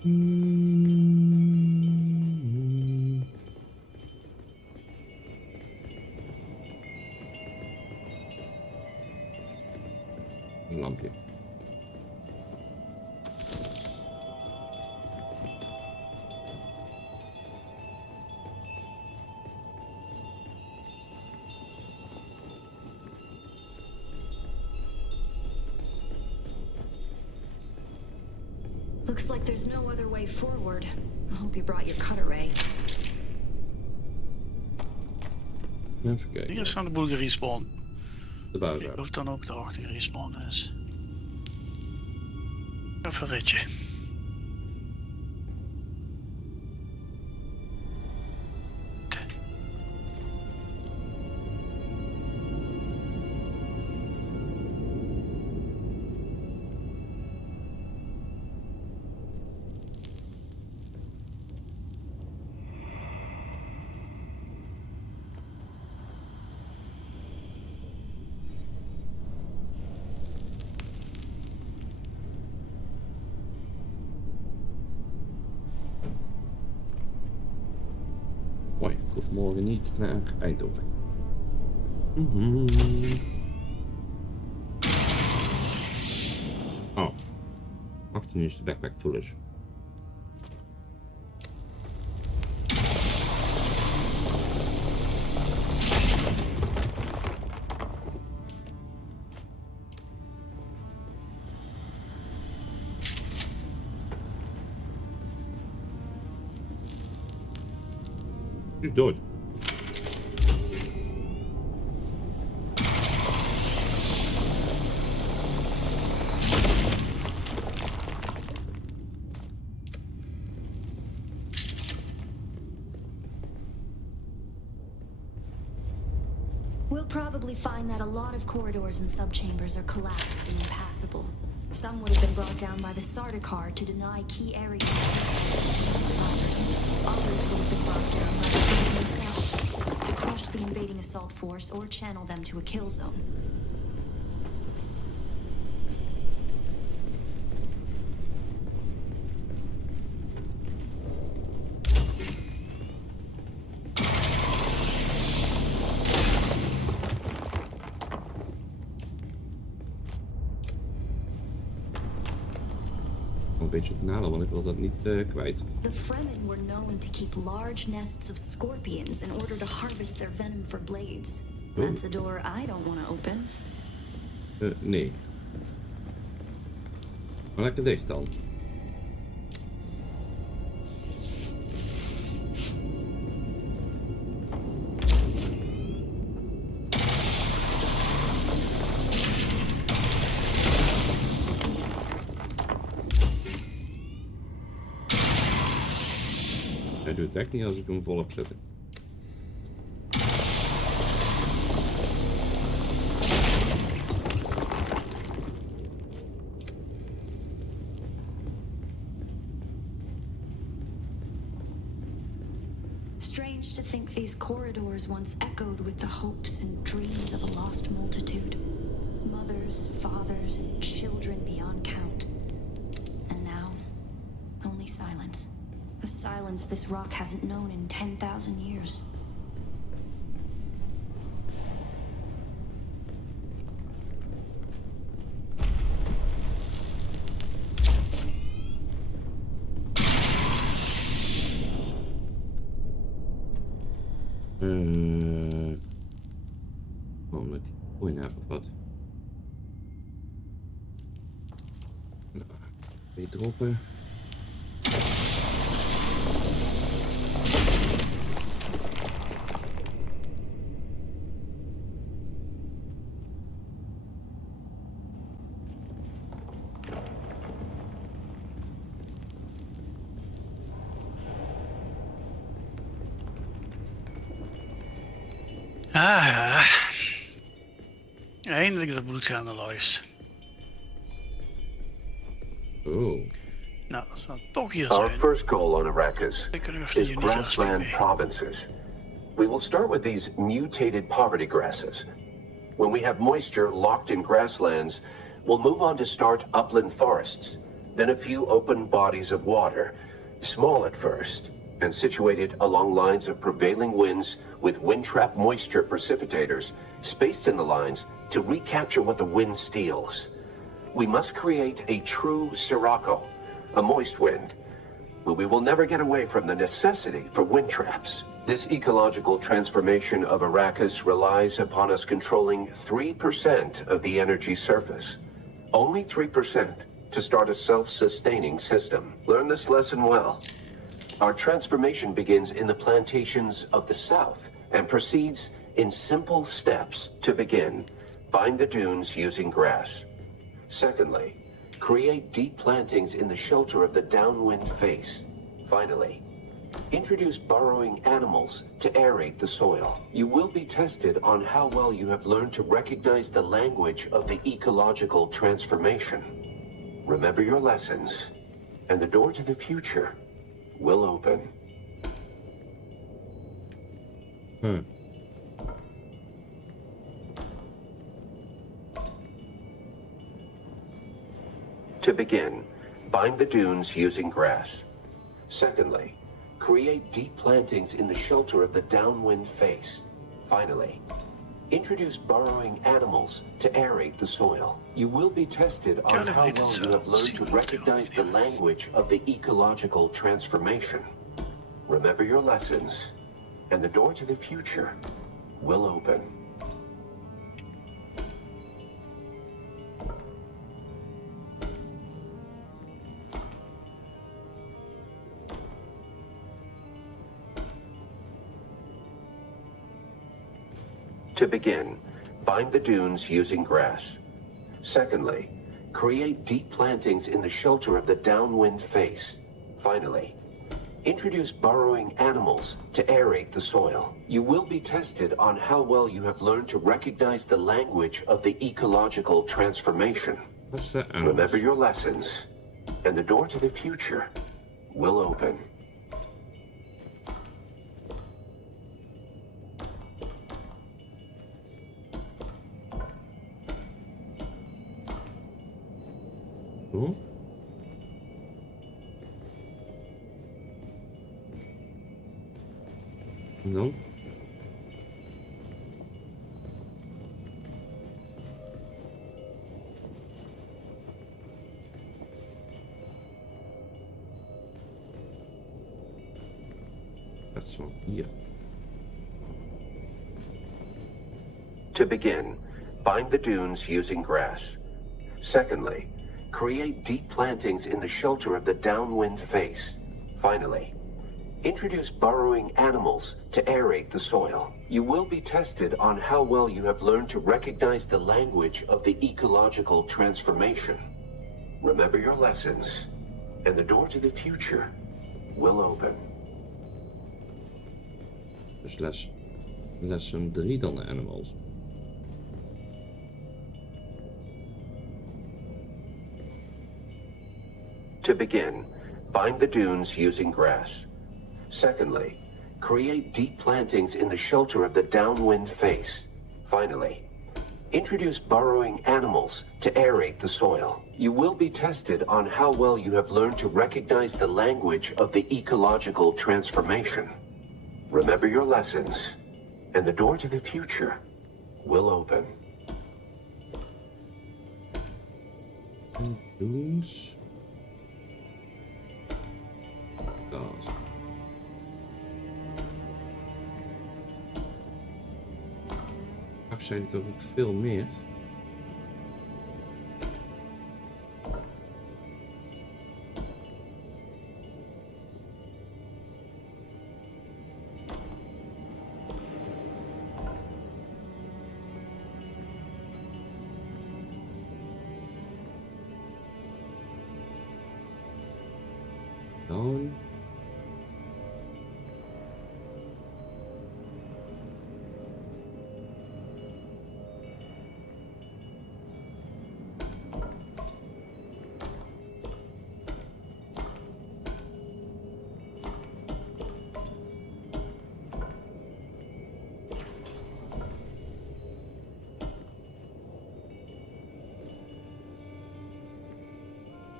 Een lampje. Looks like there's no other way forward. I hope you brought your cutter ray. Even kijken. Hier is aan de boel gerespawn. De Ik buizen. hoef dan ook erachter gerespawn is. Even een ritje. Mooi, ik hoef morgen niet naar Eindhoven. Oh. 18 is de backpack full is. Die is dood. We'll probably find that a lot of corridors and subchambers are collapsed and impassable. Some would have been brought down by the Sardaukar to deny key areas of survivors. Others would have been brought down by the enemy themselves to crush the invading assault force or channel them to a kill zone. Een beetje het nadeel, want ik wil dat niet kwijt. The Fremen were known to keep large nests of scorpions in order to harvest their venom for blades. That's a door I don't want to open. Nee. Maar lekker dicht dan. Hij doet het echt niet als ik hem vol heb zitten. Strange to think these corridors once echoed with the hopes and dreams of a lost multitude. Mothers, fathers, and children beyond count. And now, only silence. A silence this rock hasn't known in 10,000 years. Oh, met die coin of wat? Weer droppen. Ah, eindelijk de bloedgaande lois. Oh. Nou, dat zou toch hier Our zijn. first goal on Arrakis Ik kan is even grassland provinces. We will start with these mutated poverty grasses. When we have moisture locked in grasslands, we'll move on to start upland forests. then a few open bodies of water, small at first, and situated along lines of prevailing winds with wind-trap moisture precipitators spaced in the lines to recapture what the wind steals. We must create a true sirocco, a moist wind, but we will never get away from the necessity for wind traps. This ecological transformation of Arrakis relies upon us controlling 3% of the energy surface. Only 3% to start a self-sustaining system. Learn this lesson well. Our transformation begins in the plantations of the south and proceeds in simple steps. To begin, bind the dunes using grass. Secondly, create deep plantings in the shelter of the downwind face. Finally, introduce burrowing animals to aerate the soil. You will be tested on how well you have learned to recognize the language of the ecological transformation. Remember your lessons, and the door to the future will open. To begin, bind the dunes using grass. Secondly, create deep plantings in the shelter of the downwind face. Finally, introduce burrowing animals to aerate the soil. You will be tested on how well you have learned to recognize the language of the ecological transformation. Remember your lessons, and the door to the future will open. To begin, bind the dunes using grass. Secondly, create deep plantings in the shelter of the downwind face. Finally, introduce burrowing animals to aerate the soil. You will be tested on how well you have learned to recognize the language of the ecological transformation. Remember your lessons, and the door to the future will open. Cool. En dan? Dat is van hier. To begin, bind the dunes using grass. Secondly, create deep plantings in the shelter of the downwind face. Finally, introduce burrowing animals to aerate the soil. You will be tested on how well you have learned to recognize the language of the ecological transformation. Remember your lessons, and the door to the future will open. Dus lesson 3 dan de animals. To begin, bind the dunes using grass. Secondly, create deep plantings in the shelter of the downwind face. Finally, introduce burrowing animals to aerate the soil. You will be tested on how well you have learned to recognize the language of the ecological transformation. Remember your lessons, and the door to the future will open. Dunes. Dat. Straks zijn er toch ook veel meer. Dan.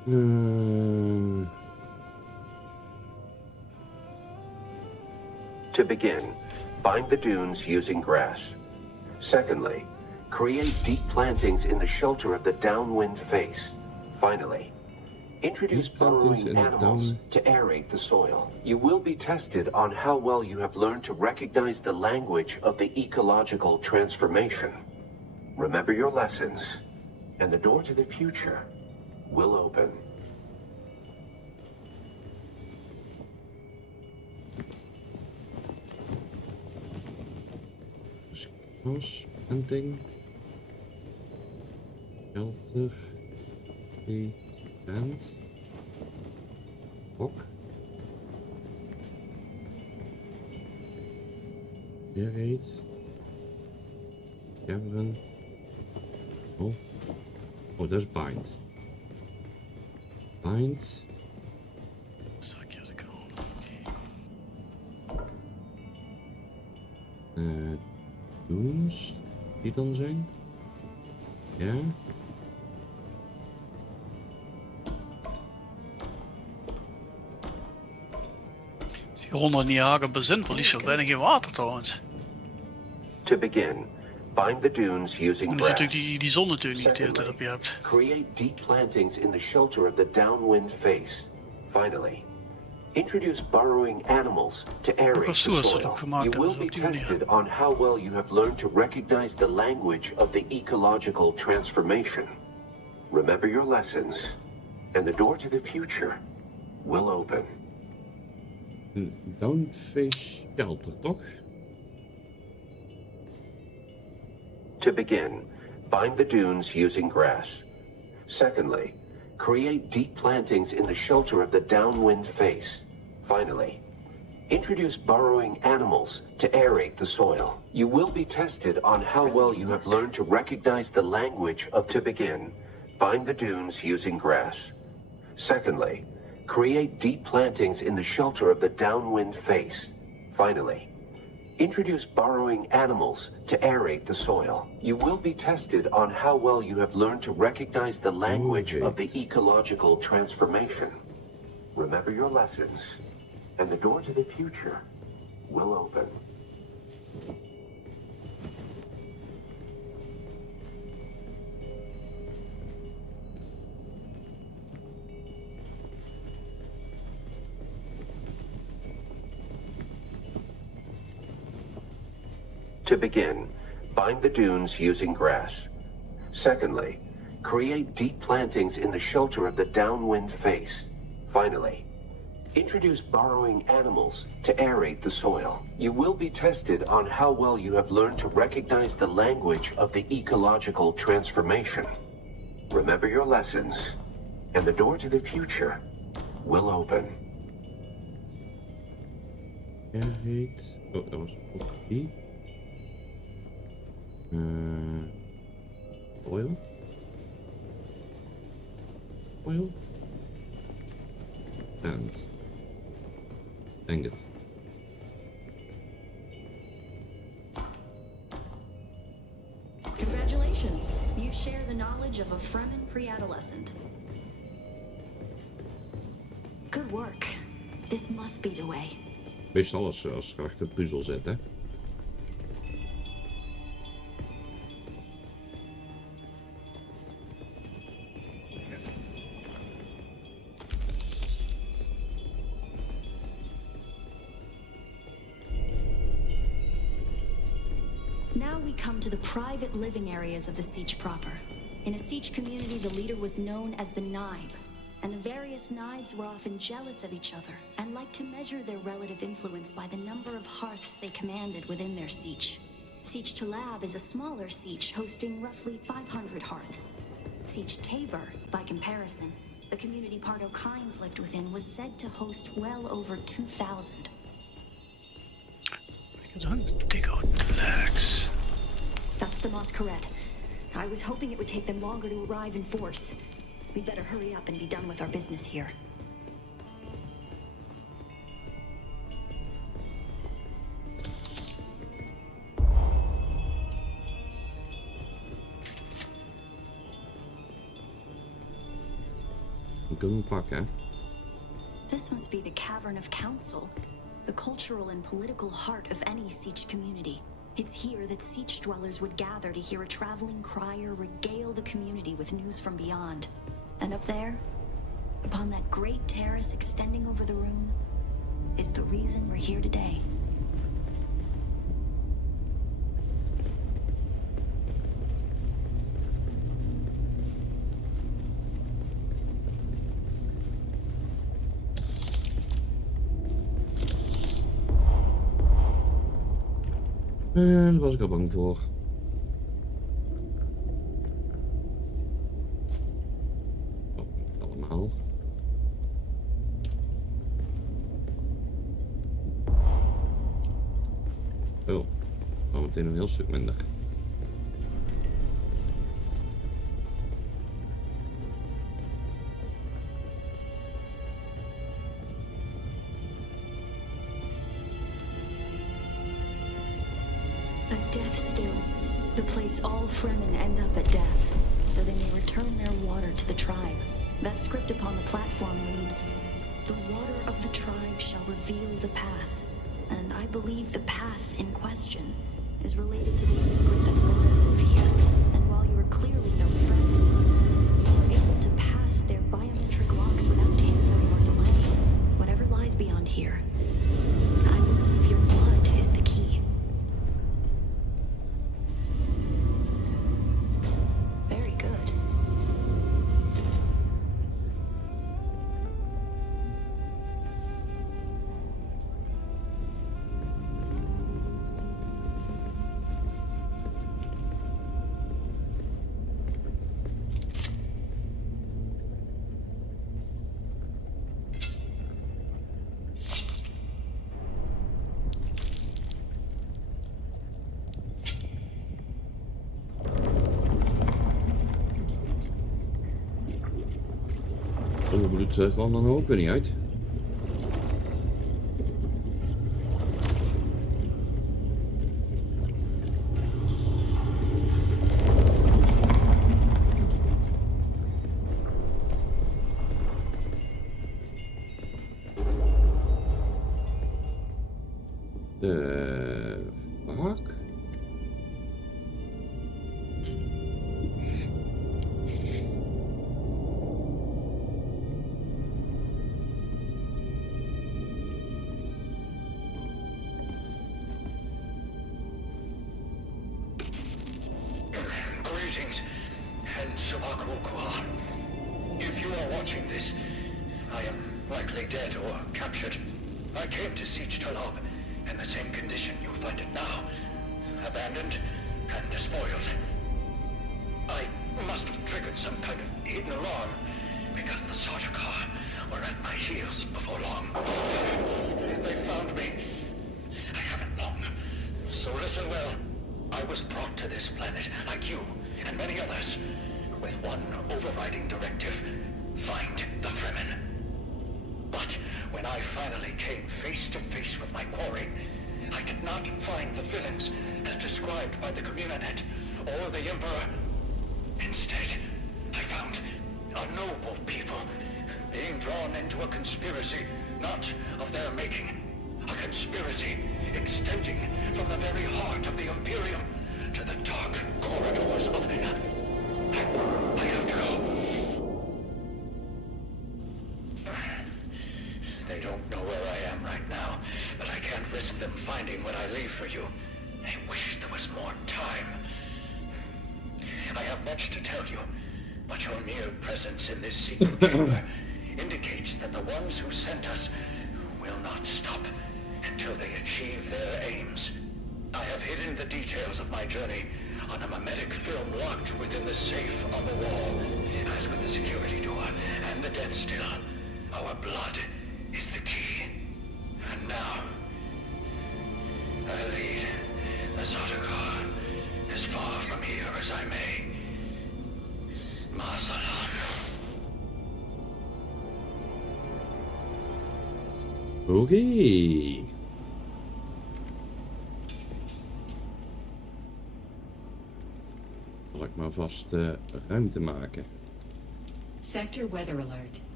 To begin, bind the dunes using grass. Secondly, create deep plantings in the shelter of the downwind face. Finally, introduce Deep plantings burrowing in the animals down- to aerate the soil. You will be tested on how well you have learned to recognize the language of the ecological transformation. Remember your lessons, and the door to the future will open. Gras, planting. Shelter. Die plant. Hok. Aerate. Cavern. Oh. Oh, dat is bind. Bind. Zakje uit de kant. Dunes. Die dan zijn. Ja. Als die honden niet jagen bezin, verlies je bijna geen water trouwens. To begin, bind the dunes using En dan zit grass. natuurlijk die zon natuurlijk niet de hele tijd op je hebt. Create deep plantings in the shelter of the downwind face. Finally, introduce burrowing animals to aerate was the toen als ze soil. dat gemaakt You will hebben, be zo op die manier. tested on how well you have learned to recognize the language of the ecological transformation. Remember your lessons, and the door to the future will open. Een downface shelter, toch? To begin, bind the dunes using grass. Secondly, create deep plantings in the shelter of the downwind face. Finally, introduce burrowing animals to aerate the soil. You will be tested on how well you have learned to recognize the language of to begin. Bind the dunes using grass. Secondly, create deep plantings in the shelter of the downwind face. Finally, introduce burrowing animals to aerate the soil. You will be tested on how well you have learned to recognize the language of the ecological transformation. Remember your lessons, and the door to the future will open. To begin, bind the dunes using grass. Secondly, create deep plantings in the shelter of the downwind face. Finally, introduce burrowing animals to aerate the soil. You will be tested on how well you have learned to recognize the language of the ecological transformation. Remember your lessons, and the door to the future will open. Aerate. Oh, dat was ook die. Oil. Oil. And. Dang it. Congratulations. You share the knowledge of a Fremen pre-adolescent. Good work. This must be the way. Meestal als je achter de puzzel zet, hè. Now we come to the private living areas of the Siege proper. In a Siege community, the leader was known as the Naib, and the various Naibs were often jealous of each other and liked to measure their relative influence by the number of hearths they commanded within their Siege. Siege Talab is a smaller Siege hosting roughly 500 hearths. Siege Tabor, by comparison, the community Pardo Kynes lived within, was said to host well over 2,000. We can dig out the legs. That's the Masquerade. I was hoping it would take them longer to arrive in force. We'd better hurry up and be done with our business here. Dan kunnen we hem pakken. This must be the Cavern of Council, the cultural and political heart of any Siege community. It's here that Siege dwellers would gather to hear a traveling crier regale the community with news from beyond. And up there, upon that great terrace extending over the room, is the reason we're here today. Daar was ik al bang voor. Oh, niet allemaal. Oh, nou meteen een heel stuk minder. The place all Fremen end up at death, so they may return their water to the tribe. That script upon the platform reads, "The water of the tribe shall reveal the path." And I believe the path in question is related to the secret that's brought us both here. And while you are clearly no Fremen, you were able to pass their biometric locks without tampering or delay. Whatever lies beyond here, I believe your blood is the key. Bloed kwam dan ook weer niet uit. Fuck? Greetings, and Sabakukwa. If you are watching this, I am likely dead or captured. I came to Siege Talab in the same condition you'll find it now. Abandoned and despoiled. I must have triggered some kind of hidden alarm, because the Sardaukar were at my heels before long. They found me. I haven't long. So listen well. I was brought to this planet, like you and many others, with one overriding directive: find the Fremen. But when I finally came face to face with my quarry, I did not find the villains as described by the Communanet or the Emperor. Instead, I found a noble people being drawn into a conspiracy not of their making. A conspiracy extending from the very heart of the Imperium to the dark corridors of I have to go. They don't know where I am right now, but I can't risk them finding what I leave for you. I wish there was more time. I have much to tell you, but your mere presence in this secret chamber indicates that the ones who sent us will not stop until they achieve their aims. I have hidden the details of my journey on a mimetic film locked within the safe on the wall. As with the security door and the death still, our blood is the key. And now, I lead the Sardaukar as far from here as I may. Masalam. Oké. Zal ik maar vast ruimte maken. Sector weather alert.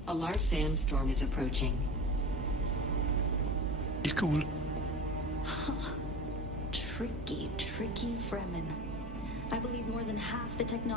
A large sandstorm is approaching. Niet cool. Tricky Fremen. I believe more than half the technology